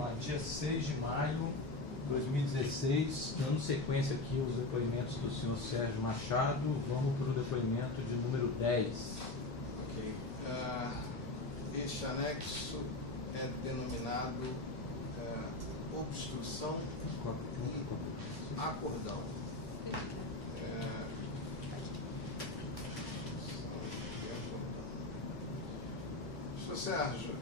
lá, dia 6 de maio de 2016, dando sequência aqui aos depoimentos do senhor Sérgio Machado, vamos para o depoimento de número 10. Ok. Este anexo é denominado obstrução e acordão. Senhor Sérgio, o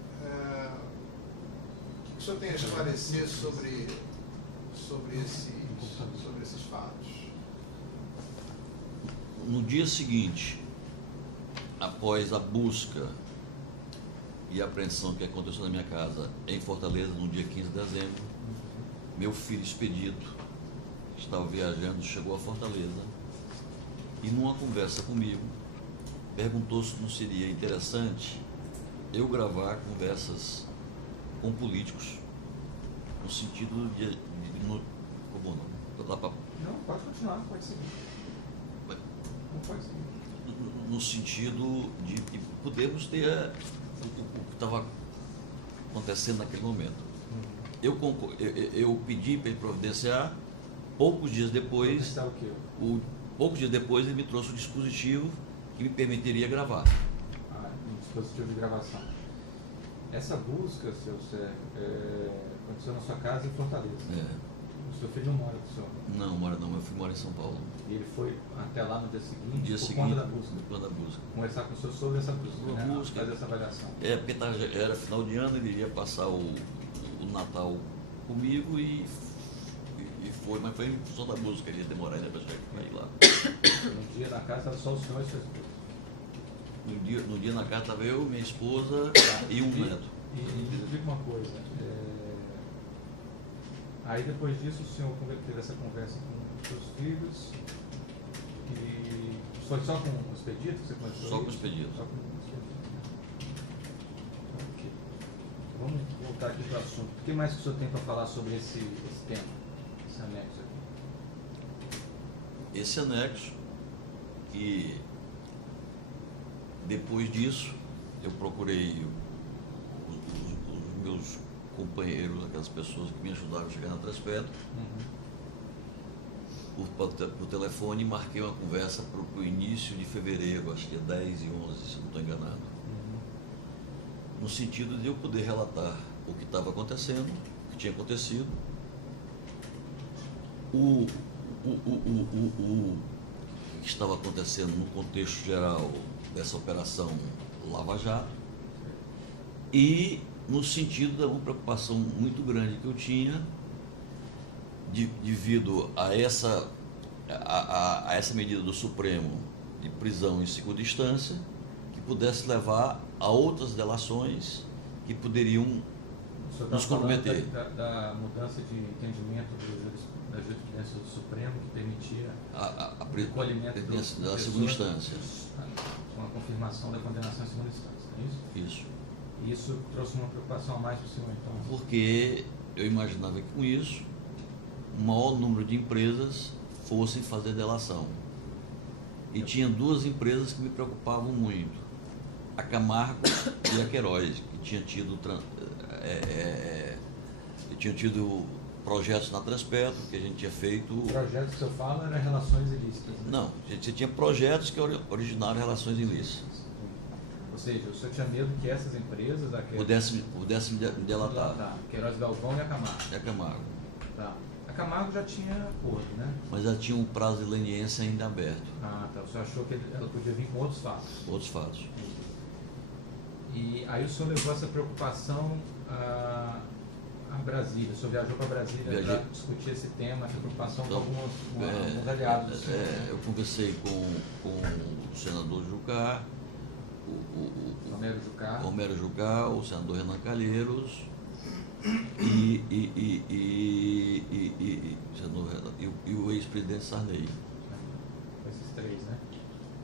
que o senhor tem a esclarecer sobre esses fatos? No dia seguinte, após a busca e a apreensão que aconteceu na minha casa em Fortaleza, no dia 15 de dezembro, meu filho Expedito estava viajando, chegou a Fortaleza e, numa conversa comigo, perguntou se não seria interessante eu gravar conversas com políticos, no sentido de como não? Não, pode continuar, pode seguir. Não pode seguir. No sentido de podermos ter o que estava acontecendo naquele momento. Eu pedi para ele providenciar, poucos dias depois ele me trouxe um dispositivo que me permitiria gravar. Um dispositivo de gravação. Essa busca, seu Sérgio, aconteceu na sua casa em Fortaleza. O seu filho não mora com o senhor? Não, meu filho mora em São Paulo. E ele foi até lá no dia seguinte, conta da busca? Por conta da busca. Conversar com o senhor sobre essa busca, fazer essa avaliação. Porque era final de ano, ele iria passar o Natal comigo e foi, mas foi em função da busca, ele ia demorar ainda para ir lá. No dia da casa estava só o senhor e sua esposa? No dia na casa estava eu, minha esposa e um neto. E me diga uma coisa, aí depois disso o senhor teve essa conversa com os seus filhos e foi só com o Expedito que você conversou? Só com o Expedito. Só com o Expedito. Ok. Vamos voltar aqui para o assunto. O que mais que o senhor tem para falar sobre esse tema, esse anexo aqui? Esse anexo, que depois disso eu procurei os meus companheiros, aquelas pessoas que me ajudaram a chegar na Transpetro, por telefone, e marquei uma conversa para o início de fevereiro, acho que é 10 e 11, se não estou enganado, no sentido de eu poder relatar o que estava acontecendo, o que tinha acontecido, o que estava acontecendo no contexto geral dessa operação Lava Jato, e no sentido de uma preocupação muito grande que eu tinha devido a essa medida do Supremo de prisão em segunda instância, que pudesse levar a outras delações que poderiam nos comprometer. Da mudança de entendimento da jurisprudência do Supremo, que permitia o recolhimento da segunda instância. Com a confirmação da condenação em segunda instância, é isso? Isso. E isso trouxe uma preocupação a mais para o senhor, então? Porque eu imaginava que com isso, o maior número de empresas fossem fazer delação. E tinha duas empresas que me preocupavam muito. A Camargo e a Queiroz, que tinham tido projetos na Transpetro, que a gente tinha feito... Projetos que o senhor fala eram relações ilícitas, né? Não, você tinha projetos que originaram relações ilícitas. Ou seja, o senhor tinha medo que essas empresas... Pudessem me delatar. Tá. Queiroz Galvão e a Camargo. E a Camargo. Tá. A Camargo já tinha acordo, né? Mas ela tinha um prazo de leniência ainda aberto. Ah, tá. O senhor achou que ela podia vir com outros fatos? Outros fatos. E aí o senhor levou essa preocupação a Brasília. O senhor viajou para Brasília para discutir esse tema, essa preocupação com alguns aliados do senhor. Eu conversei com o senador Jucá, Romero Jucá, o senador Renan Calheiros e o ex-presidente Sarney. Esses três, né?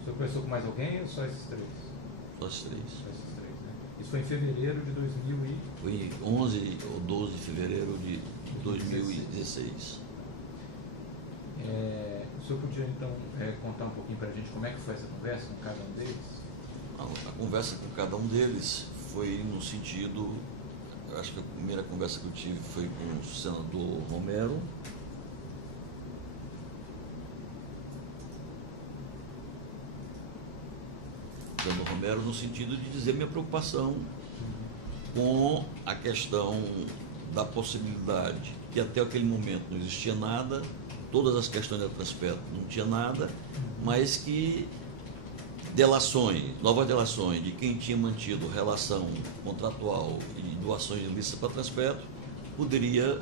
O senhor conversou com mais alguém ou só esses três? Só esses três. Só esses três, né? Isso foi em fevereiro de 2000 e... Foi em 11 ou 12 de fevereiro de 2016. O senhor podia, então, contar um pouquinho para a gente como é que foi essa conversa com cada um deles? A conversa com cada um deles foi no sentido, acho que a primeira conversa que eu tive foi com o senador Romero. Senador Romero, no sentido de dizer minha preocupação com a questão da possibilidade que até aquele momento não existia nada, todas as questões de transporte não tinha nada, mas que novas delações de quem tinha mantido relação contratual e doações ilícitas para transporte, poderia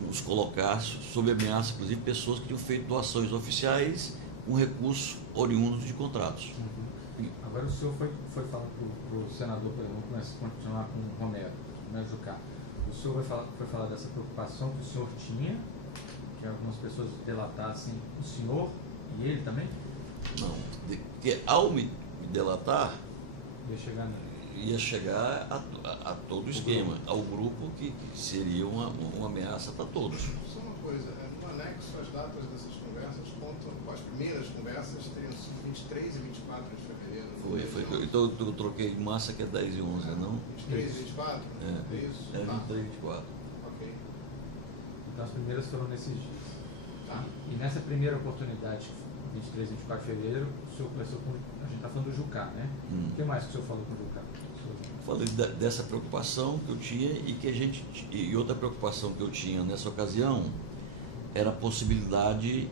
nos colocar sob ameaça, inclusive pessoas que tinham feito doações oficiais com recursos oriundos de contratos. Agora o senhor foi falar para o senador, vamos continuar com o Romero Jucá. O senhor foi falar dessa preocupação que o senhor tinha, que algumas pessoas delatassem o senhor e ele também? Não, porque ao me delatar, ia chegar a todo o esquema, ao grupo que seria uma ameaça para todos. Só uma coisa, no anexo as datas dessas conversas contam, as primeiras conversas teriam sido 23 e 24 de fevereiro. Foi. Então eu troquei de massa que é 10 e 11, não? 23 e 24? É isso? É 23 e 24. Ok. Então as primeiras foram nesses dias. Tá. E nessa primeira oportunidade, 23 e 24 de fevereiro, o senhor conversou com. A gente está falando do Jucá, né? O que mais que o senhor falou com o Jucá? Falei dessa preocupação que eu tinha e outra preocupação que eu tinha nessa ocasião era a possibilidade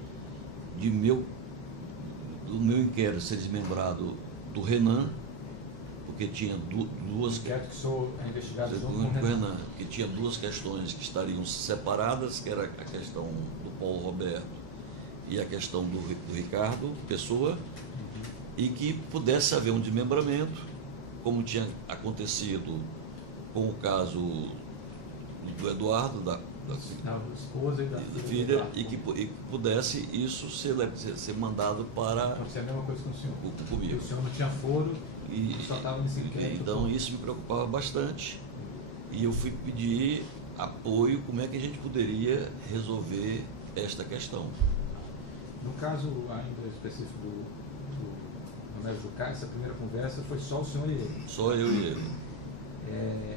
do meu inquérito ser desmembrado do Renan, porque tinha duas inquérito que o senhor é investigado junto com o Renan, que tinha duas questões que estariam separadas, que era a questão do Paulo Roberto e a questão do Ricardo Pessoa, e que pudesse haver um desmembramento, como tinha acontecido com o caso do Eduardo, da esposa e da filha, e que pudesse isso ser mandado para... Pode ser a mesma coisa com o senhor. Comigo. E o senhor não tinha foro e só estava nesse inquérito. Então isso me preocupava bastante e eu fui pedir apoio, como é que a gente poderia resolver esta questão. No caso ainda específico do Romero Jucá, essa primeira conversa foi só o senhor e ele? Só eu e ele.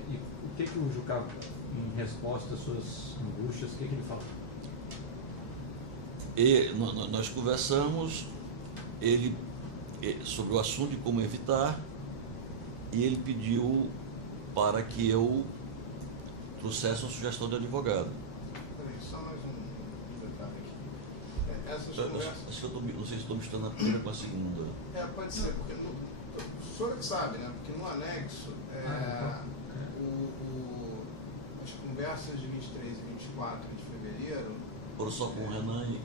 E o que o Jucá, em resposta às suas angústias, o que ele falou? Nós conversamos sobre o assunto de como evitar, e ele pediu para que eu trouxesse uma sugestão de advogado. Peraí, só mais um detalhe aqui. Essas conversas... Acho que não sei se estou misturando a primeira com a segunda. Pode ser, porque o senhor que sabe, né? Porque no anexo, as conversas de 23 e 24 de fevereiro... Foram só com o Renan e...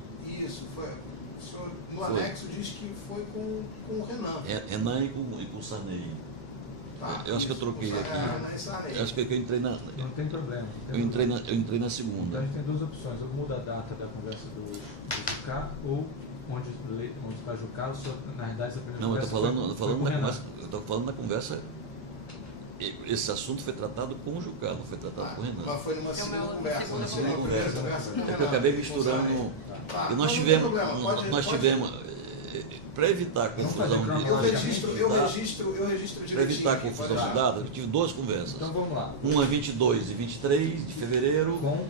Isso, foi. O senhor, no anexo, diz que foi com o Renan. Renan e com o Sarney. Tá, eu acho que eu troquei aqui. Acho que eu entrei na... Não tem problema. Eu entrei na segunda. Então a gente tem duas opções. Ou muda a data da conversa do Jucá, ou onde está Jucá, o senhor, na realidade, essa primeira não, conversa eu estou falando na conversa. Esse assunto foi tratado com o Jucá, não foi tratado com o Renan. Mas foi numa segunda conversa. Uma segunda conversa. É porque eu acabei misturando. E nós tivemos para evitar confusão de eu registro direitinho. Para evitar confusão de dados, eu tive duas conversas. Então vamos lá. Uma 22 e 23 de fevereiro. Com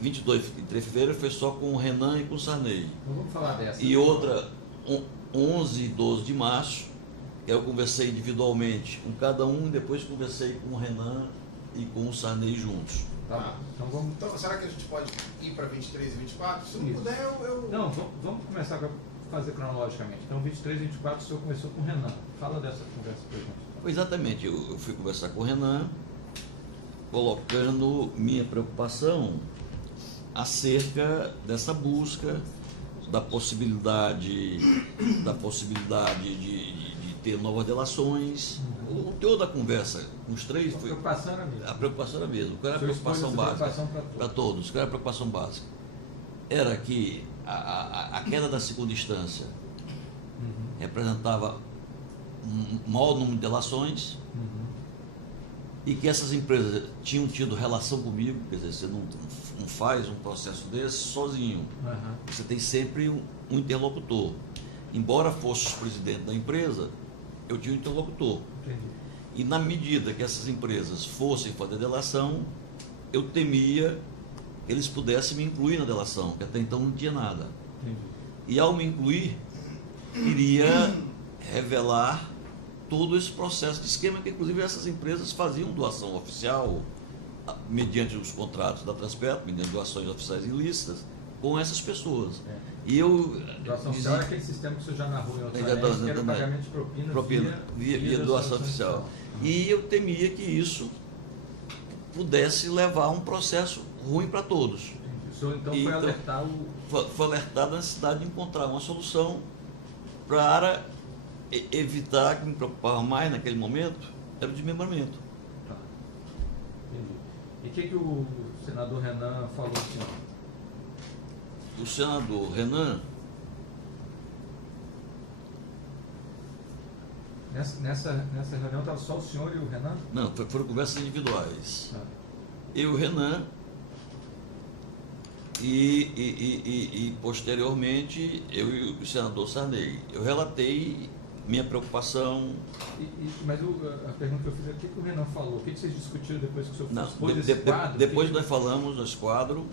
22 e 23 de fevereiro foi só com o Renan e com o Sarney. Não vamos falar dessa. E outra 11 e 12 de março, que eu conversei individualmente com cada um, e depois conversei com o Renan e com o Sarney juntos. Tá. Então, será que a gente pode ir para 23 e 24? Se não puder, eu... Não, vamos começar a fazer cronologicamente. Então, 23 e 24, o senhor conversou com o Renan. Fala dessa conversa para a gente. Exatamente. Eu fui conversar com o Renan, colocando minha preocupação acerca dessa busca, da possibilidade de ter novas delações. O teor da conversa com os três foi... A preocupação era a mesma. Qual era a preocupação básica? Para todos. Qual era a preocupação básica? Era que a queda da segunda instância representava um maior número de delações e que essas empresas tinham tido relação comigo. Quer dizer, você não faz um processo desse sozinho. Você tem sempre um interlocutor. Embora fosse o presidente da empresa, eu tinha um interlocutor. Entendi. E na medida que essas empresas fossem fazer delação, eu temia que eles pudessem me incluir na delação, que até então não tinha nada. E ao me incluir, iria revelar todo esse processo de esquema que, inclusive, essas empresas faziam doação oficial, mediante os contratos da Transpetro, mediante doações oficiais ilícitas, com essas pessoas. E eu... Doação oficial é aquele sistema que o senhor já narrou em outro momento, que era o pagamento de propinas via doação oficial. E eu temia que isso pudesse levar a um processo ruim para todos. O senhor então foi alertar o... Foi alertado a necessidade de encontrar uma solução para evitar, que me preocupava mais naquele momento, era o desmembramento. Tá. Entendi. E o que o senador Renan falou, senhor? O senador Renan... Nessa reunião estava só o senhor e o Renan? Não, foram conversas individuais. Ah. Eu e o Renan, e posteriormente eu e o senador Sarney. Eu relatei minha preocupação. Mas a pergunta que eu fiz é: o que o Renan falou? O que vocês discutiram depois que o senhor Não, expôs esse quadro? Depois nós falamos nesse quadro,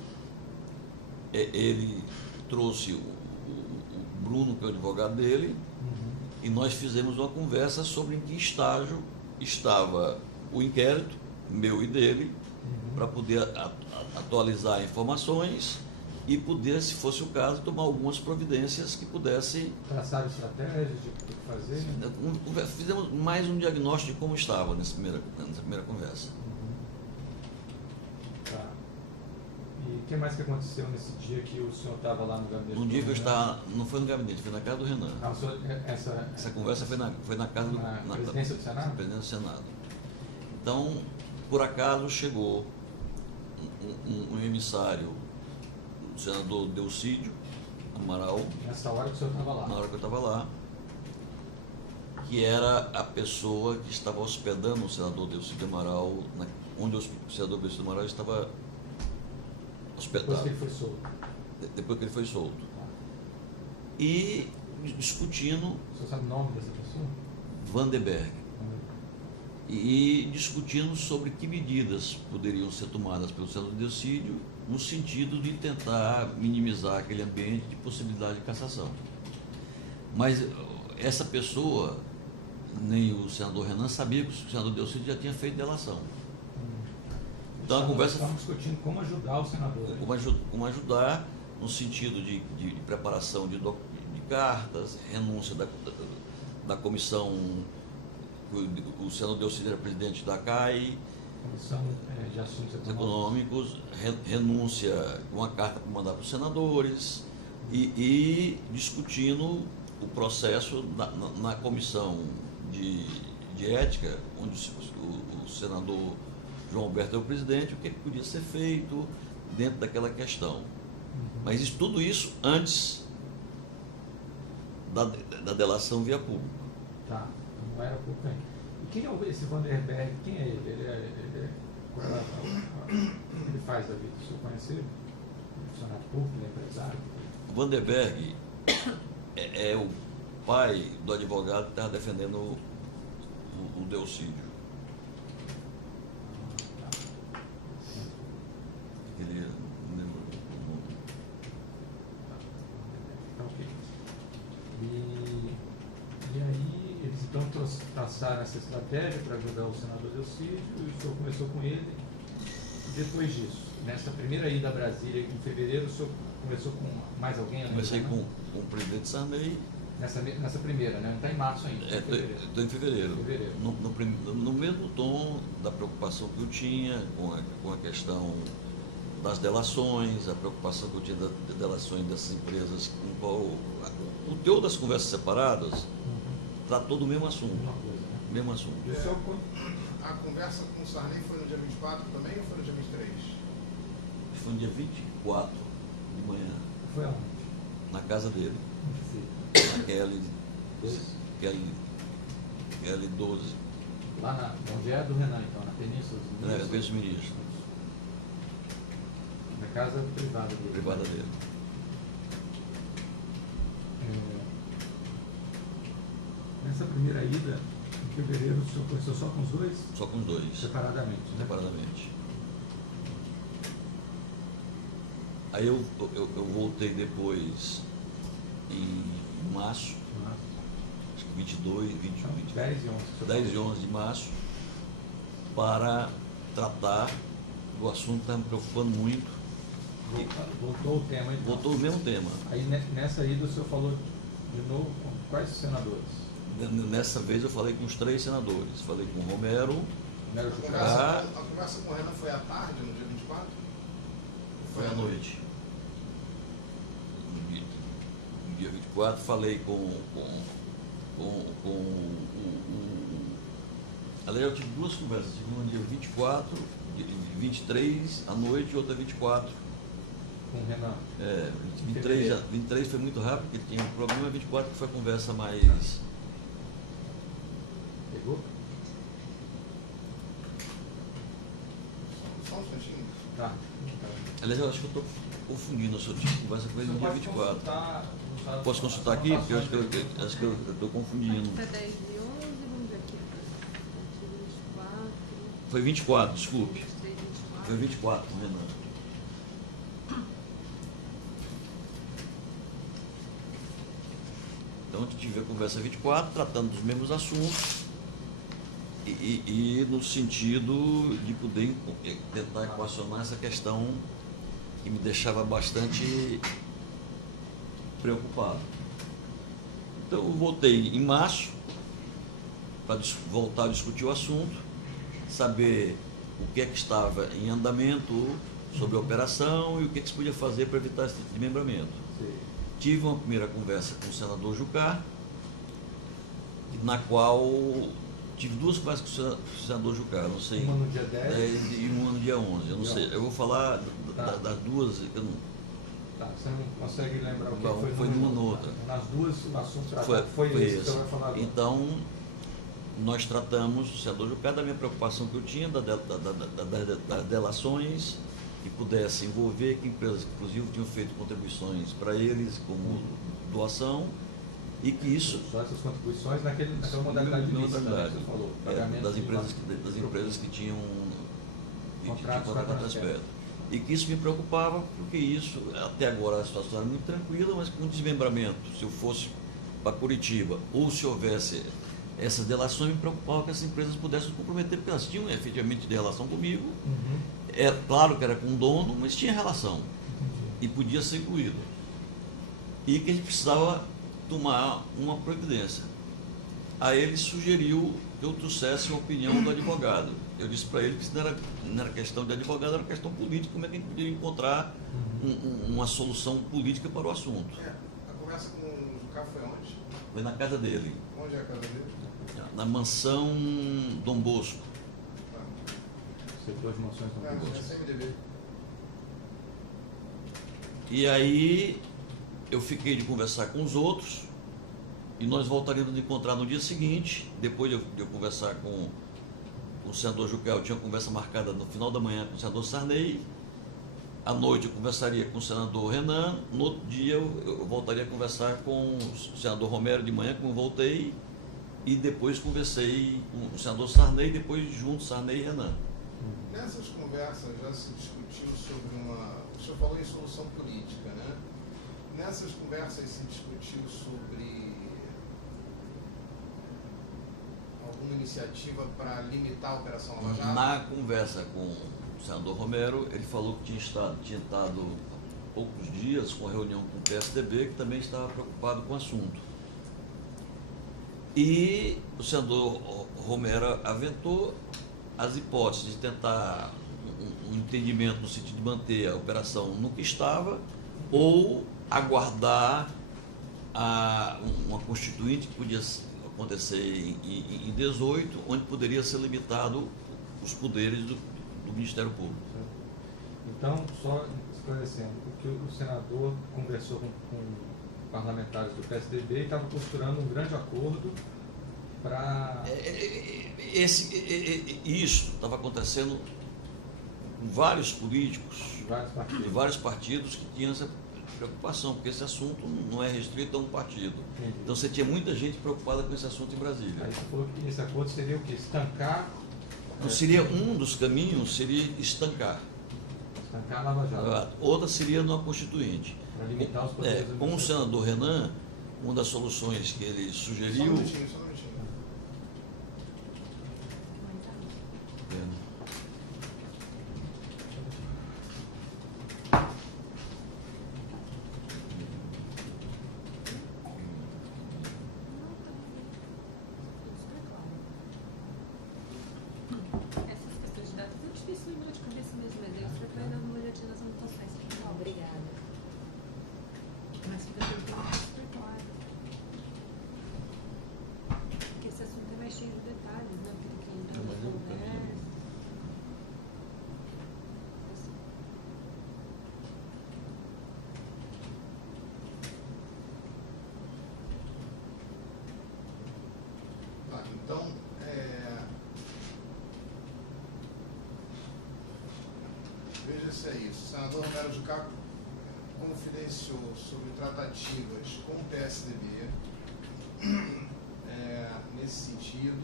ele trouxe o Bruno, que é o advogado dele, e nós fizemos uma conversa sobre em que estágio estava o inquérito, meu e dele, para poder atualizar informações e poder, se fosse o caso, tomar algumas providências que pudessem... Traçar estratégias de o que fazer? Fizemos mais um diagnóstico de como estava nessa primeira conversa. Tá. E o que mais que aconteceu nesse dia que o senhor estava lá no gabinete? No dia que eu estava... Não foi no gabinete, foi na casa do Renan. Ah, o senhor, essa conversa foi na casa na presidência do Senado? Na presidência do Senado. Então, por acaso, chegou um emissário, o senador Delcídio Amaral. Nessa hora que o senhor estava lá? Na hora que eu estava lá, que era a pessoa que estava hospedando o senador Delcídio Amaral, onde o senador Delcídio Amaral estava hospedado. Depois que ele foi solto? Depois que ele foi solto. Tá. E discutindo... O senhor sabe o nome dessa pessoa? Vanderberg. E discutindo sobre que medidas poderiam ser tomadas pelo senador Delcídio no sentido de tentar minimizar aquele ambiente de possibilidade de cassação. Mas essa pessoa, nem o senador Renan, sabia que o senador Delcídio já tinha feito delação. Então a conversa... Estamos discutindo como ajudar o senador. Como ajudar no sentido de preparação de cartas, renúncia da comissão... O senador Delcídio era presidente da CAI, Comissão de Assuntos Econômicos, renúncia, uma carta para mandar para os senadores e discutindo o processo na comissão de ética, onde o senador João Alberto é o presidente, o que podia ser feito dentro daquela questão. Mas tudo isso antes da delação via público. Tá. Não era pouco bem. E quem é esse Vanderberg? Quem é ele? O que ele faz da vida? O senhor conhece ele? Funcionário público, ele é empresário? O Vanderberg é o pai do advogado que estava defendendo o Delcídio. Ele não lembro o nome. Tá, ok. E aí eles então traçaram essa estratégia para ajudar o senador Delcídio, e o senhor começou com ele. Depois disso, nessa primeira ida a Brasília, em fevereiro, o senhor começou com mais alguém? Comecei com o presidente Sarney. Nessa primeira, né? Não está em março ainda. Estou em fevereiro. No mesmo tom da preocupação que eu tinha com a questão das delações, a preocupação que eu tinha das delações dessas empresas, com qual o teor das conversas separadas tratou do mesmo assunto. Mesmo assunto. A conversa com o Sarney foi no dia 24 também ou foi no dia 23? Foi no dia 24 de manhã. Foi aonde? Na casa dele. Na Kelly 12. Lá onde é do Renan, então, na Península dos Ministros? Península dos Ministros. Na casa privada dele. Privada dele. Nessa primeira ida, Em fevereiro o senhor conversou só com os dois? Só com os dois. Separadamente, né? Separadamente. Aí eu voltei depois em março, acho que 22, 21, 10 e 11 de março, para tratar do assunto que estava me preocupando muito. Voltou o tema, então. Voltou o mesmo tema. Aí nessa ida o senhor falou de novo com quais senadores? Nessa vez eu falei com os 3 senadores. Falei com o Romero. A conversa com o Renan foi à tarde, no dia 24? Foi à noite. No dia 24 falei com aliás, eu tive 2 conversas. Tive uma no dia 24, 23 à noite e outra 24. Com o Renan? 23 foi muito rápido, porque tinha um problema. 24 que foi a conversa mais... Pegou? Só um instantinho. Tá. Aliás, eu acho que eu estou confundindo. Eu só tive conversa com ele no dia 24. Posso consultar aqui? Porque eu acho que eu estou confundindo. Foi 10 e 11, vamos ver aqui. 24. Foi 24, desculpe. 23, 24. Foi 24, Renan. Então, eu tive a conversa 24, tratando dos mesmos assuntos e no sentido de poder tentar equacionar essa questão que me deixava bastante preocupado. Então, eu voltei em março para voltar a discutir o assunto, saber o que é que estava em andamento sobre a operação e o que é que se podia fazer para evitar esse desmembramento. Tive uma primeira conversa com o senador Jucá, na qual tive 2 conversas com o senador Jucá, não sei. Uma no dia 10 e uma no dia 11. Eu não sei, eu vou falar das duas. Eu não, tá, você não consegue lembrar o que não, foi numa ou outra. Nas duas, o assunto tratado foi esse que você vai falar agora. Então, nós tratamos, o senador Jucá, da minha preocupação que eu tinha, das delações que pudessem envolver, que empresas, inclusive, tinham feito contribuições para eles como doação, e que isso... Só essas contribuições naquela modalidade de lista, né, que você falou. Das empresas que tinham contratos aspecto. E que isso me preocupava, porque isso, até agora a situação era muito tranquila, mas com o desmembramento, se eu fosse para Curitiba, ou se houvesse essas delações, me preocupava que essas empresas pudessem se comprometer, porque elas tinham efetivamente de relação comigo. É claro que era com o dono, mas tinha relação e podia ser incluído. E que a gente precisava tomar uma providência. Aí ele sugeriu que eu trouxesse uma opinião do advogado. Eu disse para ele que isso não era questão de advogado, era questão política, como é que a gente poderia encontrar uma solução política para o assunto. A conversa com o Jucá foi onde? Foi na casa dele. Onde é a casa dele? Na mansão Dom Bosco. Setor de mansões Dom Bosco. CMDB. E aí eu fiquei de conversar com os outros e nós voltaríamos a encontrar no dia seguinte, depois de eu conversar com o senador Jucá. Eu tinha uma conversa marcada no final da manhã com o senador Sarney. À noite eu conversaria com o senador Renan. No outro dia eu voltaria a conversar com o senador Romero de manhã, como eu voltei. E depois conversei com o senador Sarney, depois junto Sarney e Renan. Nessas conversas já se discutiu sobre o senhor falou em solução política, né? Nessas conversas se discutiu sobre alguma iniciativa para limitar a Operação Lava Jato? Na conversa com o senador Romero, ele falou que tinha estado poucos dias com a reunião com o PSDB, que também estava preocupado com o assunto. E o senador Romero aventou as hipóteses de tentar um entendimento no sentido de manter a operação no que estava, ou aguardar uma constituinte que podia acontecer em 18, onde poderia ser limitado os poderes do Ministério Público. Então, só esclarecendo, o que o senador conversou com parlamentares do PSDB e estava costurando um grande acordo para... Isso estava acontecendo com vários políticos, de vários partidos que tinham Preocupação, porque esse assunto não é restrito a um partido. Entendi. Então você tinha muita gente preocupada com esse assunto em Brasília. Aí você falou que esse acordo seria o quê? Estancar? Então, seria um dos caminhos, seria estancar. Estancar a Lava Jato. Outra seria numa constituinte. Para limitar os poderes do Com o senador Renan, uma das soluções que ele sugeriu. Só um minutinho. Essas questões de dados é difícil lembrar de cabeça mesmo, mas aí você vai dando uma olhadinha nas anotações. Obrigada. Mas fica tudo super claro. Porque esse assunto é mais cheio de detalhes, né? Porque que entra na conversa. Então, veja se é isso. O senador Romero Jucá confidenciou sobre tratativas com o PSDB nesse sentido,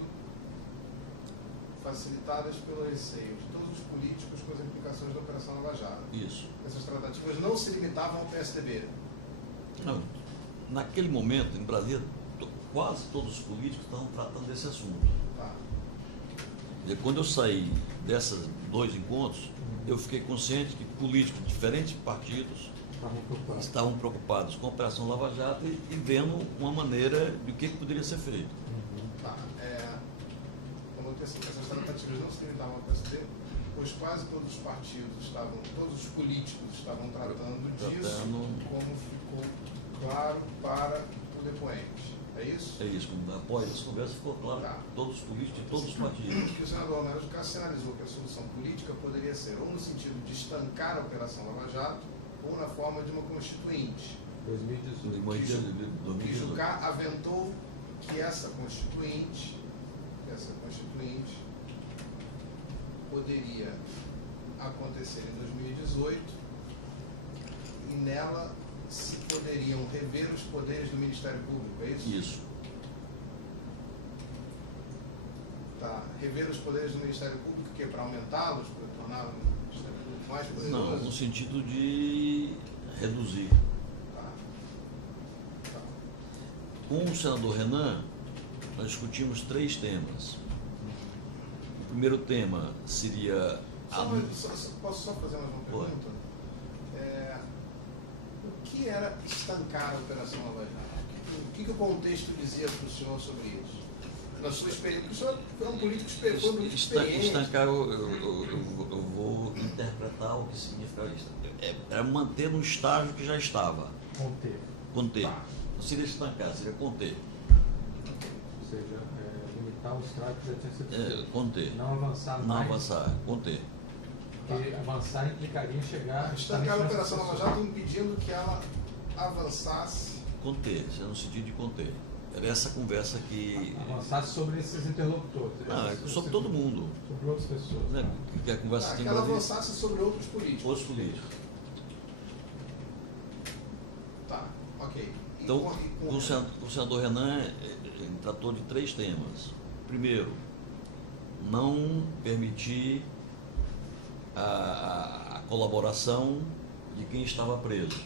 facilitadas pelo receio de todos os políticos com as implicações da Operação Lava Jato. Isso. Essas tratativas não se limitavam ao PSDB. Não. Naquele momento, em Brasília, quase todos os políticos estavam tratando desse assunto. Tá. E quando eu saí desses 2 encontros, eu fiquei consciente que políticos de diferentes partidos estavam preocupados com a Operação Lava Jato e vendo uma maneira de o que poderia ser feito. Tá. Como eu disse, essas tratativas não se limitavam ao PSDB, pois quase todos os partidos todos os políticos estavam tratando disso, como ficou claro para o depoente. É isso? É isso. Após essa conversa ficou claro Tá. que todos os políticos de todos os partidos. Que o senador Romero Jucá sinalizou que a solução política poderia ser ou no sentido de estancar a Operação Lava Jato ou na forma de uma constituinte. 2018. E Jucá aventou que essa constituinte poderia acontecer em 2018 e nela se poderiam rever os poderes do Ministério Público, é isso? Isso. Tá. Rever os poderes do Ministério Público, que é para aumentá-los, para tornar o Ministério Público mais poderoso? Não, no sentido de reduzir. Tá. Com o senador Renan, nós discutimos 3 temas. O primeiro tema seria... Posso só fazer mais uma pergunta? O que era estancar a Operação Lava Jato? O que o contexto dizia para o senhor sobre isso? Na sua experiência, o senhor foi um político experiente. Estancar, eu vou interpretar o que significa isso. É manter no estágio que já estava. Conter. Tá. Não seria estancar, seria conter. Ou seja, limitar o estágio que já tinha sido feito. Conter. Não avançar Não mais. avançar, conter. Porque avançar implicaria em chegar... Estancar a Operação Lava Jato impedindo que ela avançasse. Conter, isso é no sentido de conter. Era essa conversa que... Avançar sobre esses interlocutores. Sobre todo mundo. Sobre outras pessoas. Né? Que a conversa Que tem ela avançasse sobre outros políticos. Outros políticos. Tá, ok. Então, o senador Renan ele tratou de 3 temas. Primeiro, não permitir a colaboração de quem estava preso.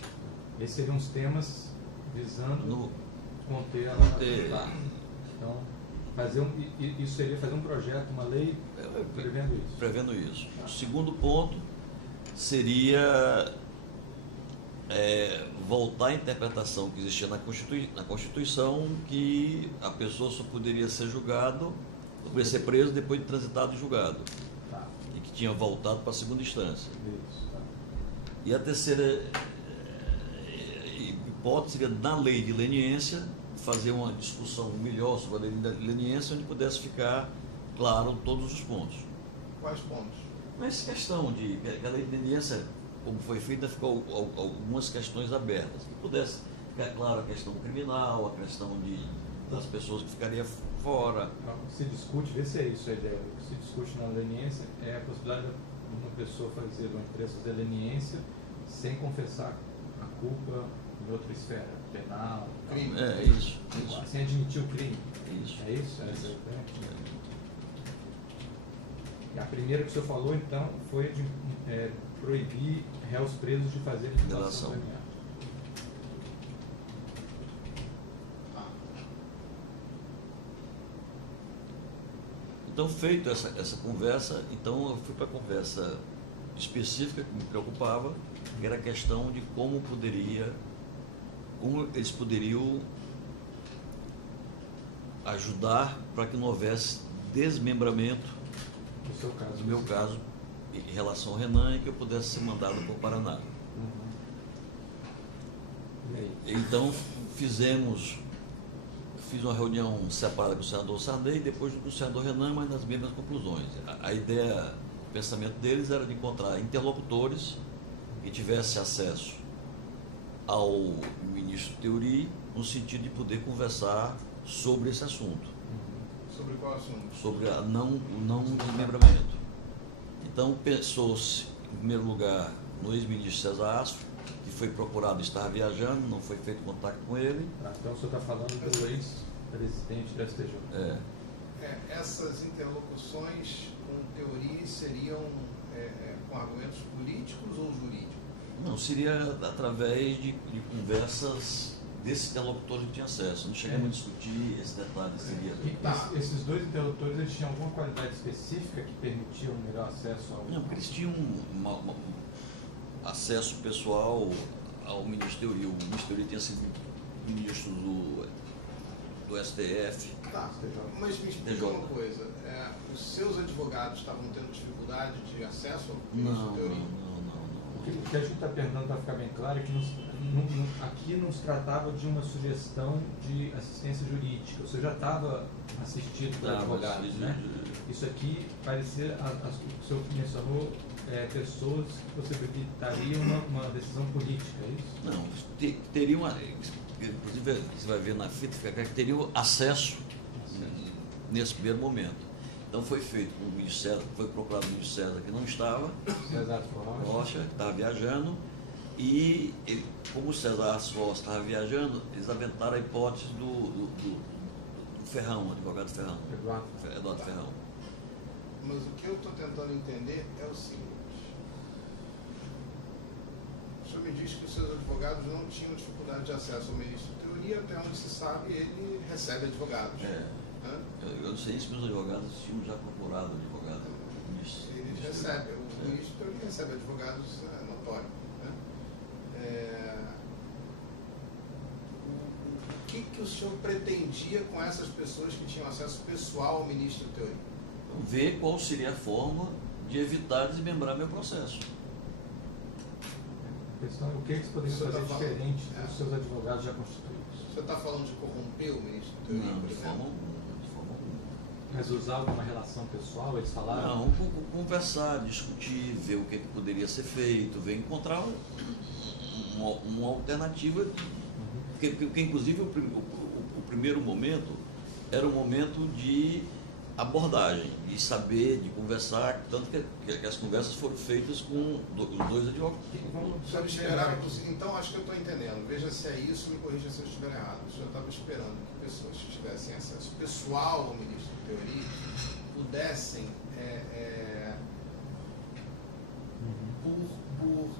Esses seriam os temas visando conter a Tá. Então, isso seria fazer um projeto, uma lei prevendo isso. O segundo ponto seria voltar à interpretação que existia na Constituição, que a pessoa só poderia ser julgado, poderia ser preso depois de transitado e julgado. Tá. E que tinha voltado para a segunda instância. Isso, tá. E a terceira hipótese seria, na lei de leniência, fazer uma discussão melhor sobre a lei de leniência, onde pudesse ficar claro todos os pontos. Quais pontos? Mas questão de que a lei de leniência, como foi feita, ficou algumas questões abertas. Que pudesse ficar claro a questão criminal, a questão das pessoas que ficariam fora. Se discute, vê se é isso a ideia. O que se discute na leniência é a possibilidade de uma pessoa fazer uma empresa fazer leniência sem confessar a culpa em outra esfera, penal, crime. É isso. sem admitir o crime. Isso. É isso? E a primeira que o senhor falou, então, foi de proibir réus presos de fazer delação premiada. Então, feito essa conversa, então eu fui para a conversa específica que me preocupava, que era a questão de como eles poderiam ajudar para que não houvesse desmembramento, No seu caso. no meu caso, em relação ao Renan, e que eu pudesse ser mandado para o Paraná. E aí? Então, fiz uma reunião separada com o senador Sarney, depois com o senador Renan, mas nas mesmas conclusões. A ideia, o pensamento deles era de encontrar interlocutores que tivessem acesso ao ministro Theory, no sentido de poder conversar sobre esse assunto. Sobre qual assunto? Sobre o não desmembramento. Então, pensou-se, em primeiro lugar, no ex-ministro César Astro, que foi procurado estar viajando, não foi feito contato com ele. Então o senhor está falando do ex-presidente do STJ. Essas interlocuções com Theory seriam com argumentos políticos ou jurídicos? Não, seria através de conversas desses interlocutores que tinham acesso. Não chegamos a discutir esse detalhe. Seria... Esses dois interlocutores, eles tinham alguma qualidade específica que permitia um melhor acesso ao... Não, porque eles tinham acesso pessoal ao ministro Theory. O ministro Theory tinha sido ministro do STF. Tá, mas me explica uma coisa. Os seus advogados estavam tendo dificuldade de acesso ao ministro Theory? Não. O que a gente está perguntando, para ficar bem claro, é que aqui não se tratava de uma sugestão de assistência jurídica. O senhor já estava assistido por advogados, né? Isso aqui parecia, o senhor mencionou pessoas que possibilitariam uma decisão política, é isso? Não, teriam, inclusive você vai ver na fita, que teriam acesso nesse primeiro momento. Então foi feito com o ministro César, foi procurado o ministro César, que não estava, César Rocha, que estava viajando, e como o César Rocha estava viajando, eles aventaram a hipótese do Ferrão, advogado Ferrão. Eduardo Ferrão. Mas o que eu estou tentando entender é o seguinte. O senhor me diz que os seus advogados não tinham dificuldade de acesso ao ministro Theory, até onde se sabe ele recebe advogados. Eu não sei se meus advogados tinham já procurado advogado. Eles recebem, o ministro Theory recebe advogados notórios. O que o senhor pretendia com essas pessoas que tinham acesso pessoal ao ministro Theory? Ver qual seria a forma de evitar desmembrar meu processo. A questão é o que eles poderiam fazer diferente dos seus advogados já constituídos. O senhor está falando de corromper o ministro Theory? Não, de forma alguma. Mas usar alguma relação pessoal, eles falaram? Não, conversar, discutir, ver o que poderia ser feito, ver encontrar uma alternativa, porque inclusive o primeiro momento era um momento de abordagem, de saber, de conversar, tanto que as conversas foram feitas com os dois advogados. O senhor esperava, então acho que eu estou entendendo, veja se é isso, me corrija se eu estiver errado. O senhor estava esperando que pessoas que tivessem acesso pessoal ao ministro Theory pudessem,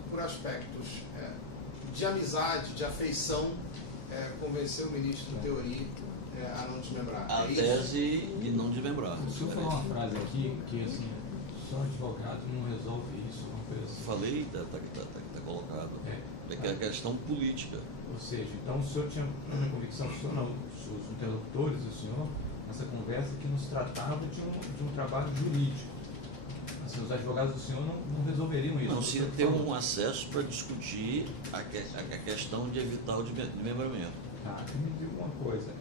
por aspectos de amizade, de afeição, convencer o ministro Theory a não desmembrar. A tese de não desmembrar. O senhor falou uma frase aqui que assim, só advogado não resolve isso, uma coisa assim. Falei, está colocado. É que é a questão política. Ou seja, então o senhor tinha uma convicção, o senhor não, os interlocutores do senhor, nessa conversa que nos tratava de um trabalho jurídico. Assim, os advogados do senhor não resolveriam isso. Não, se ter um acesso para discutir a questão de evitar o desmembramento. Tá, me diga uma coisa,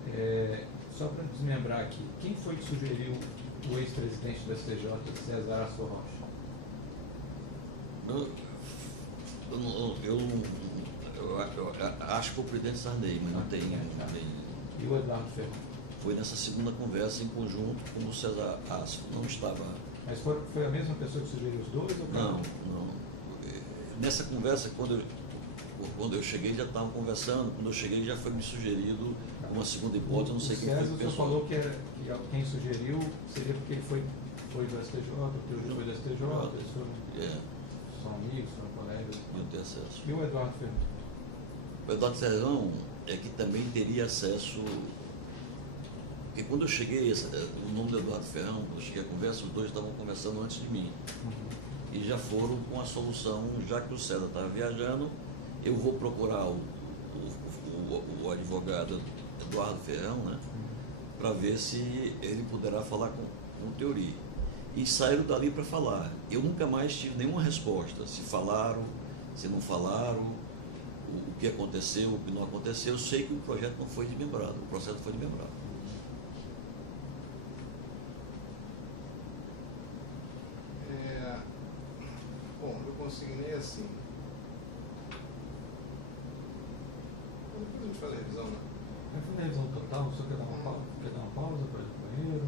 só para desmembrar aqui, quem foi que sugeriu o ex-presidente do STJ, César Astro Rocha? Eu acho que foi o presidente Sarney, mas não tem. E o Eduardo Ferrão? Foi nessa segunda conversa em conjunto com o César Astro, não estava... Mas foi a mesma pessoa que sugeriu os dois? Ou não. Nessa conversa, quando quando eu cheguei já estavam conversando, quando eu cheguei já foi me sugerido uma segunda hipótese, não sei quem César, foi o pessoal. falou Que quem sugeriu seria porque ele foi do STJ, o teu foi do STJ, eles são amigos, são colegas. Não tem acesso. E o Eduardo Ferrão? O Eduardo Ferrão é que também teria acesso, porque quando eu cheguei, o nome do Eduardo Ferrão, quando eu cheguei à conversa, os dois estavam conversando antes de mim. E já foram com a solução, já que o César estava viajando, eu vou procurar o advogado Eduardo Ferrão, né, para ver se ele poderá falar com o Teori. E saíram dali para falar. Eu nunca mais tive nenhuma resposta, se falaram, se não falaram, o que aconteceu, o que não aconteceu. Eu sei que o projeto não foi desmembrado, o processo foi desmembrado. Bom, eu consignei assim. Depois a gente faz a revisão, né? Vai fazer a revisão total, só quer dar uma pausa para ir no banheiro?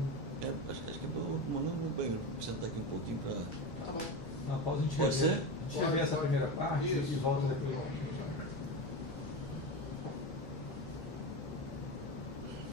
Acho que eu estou mandando no banheiro, sentar aqui um pouquinho para... Tá bom. Na pausa a gente Pode ser? A gente revê essa primeira parte e volta depois.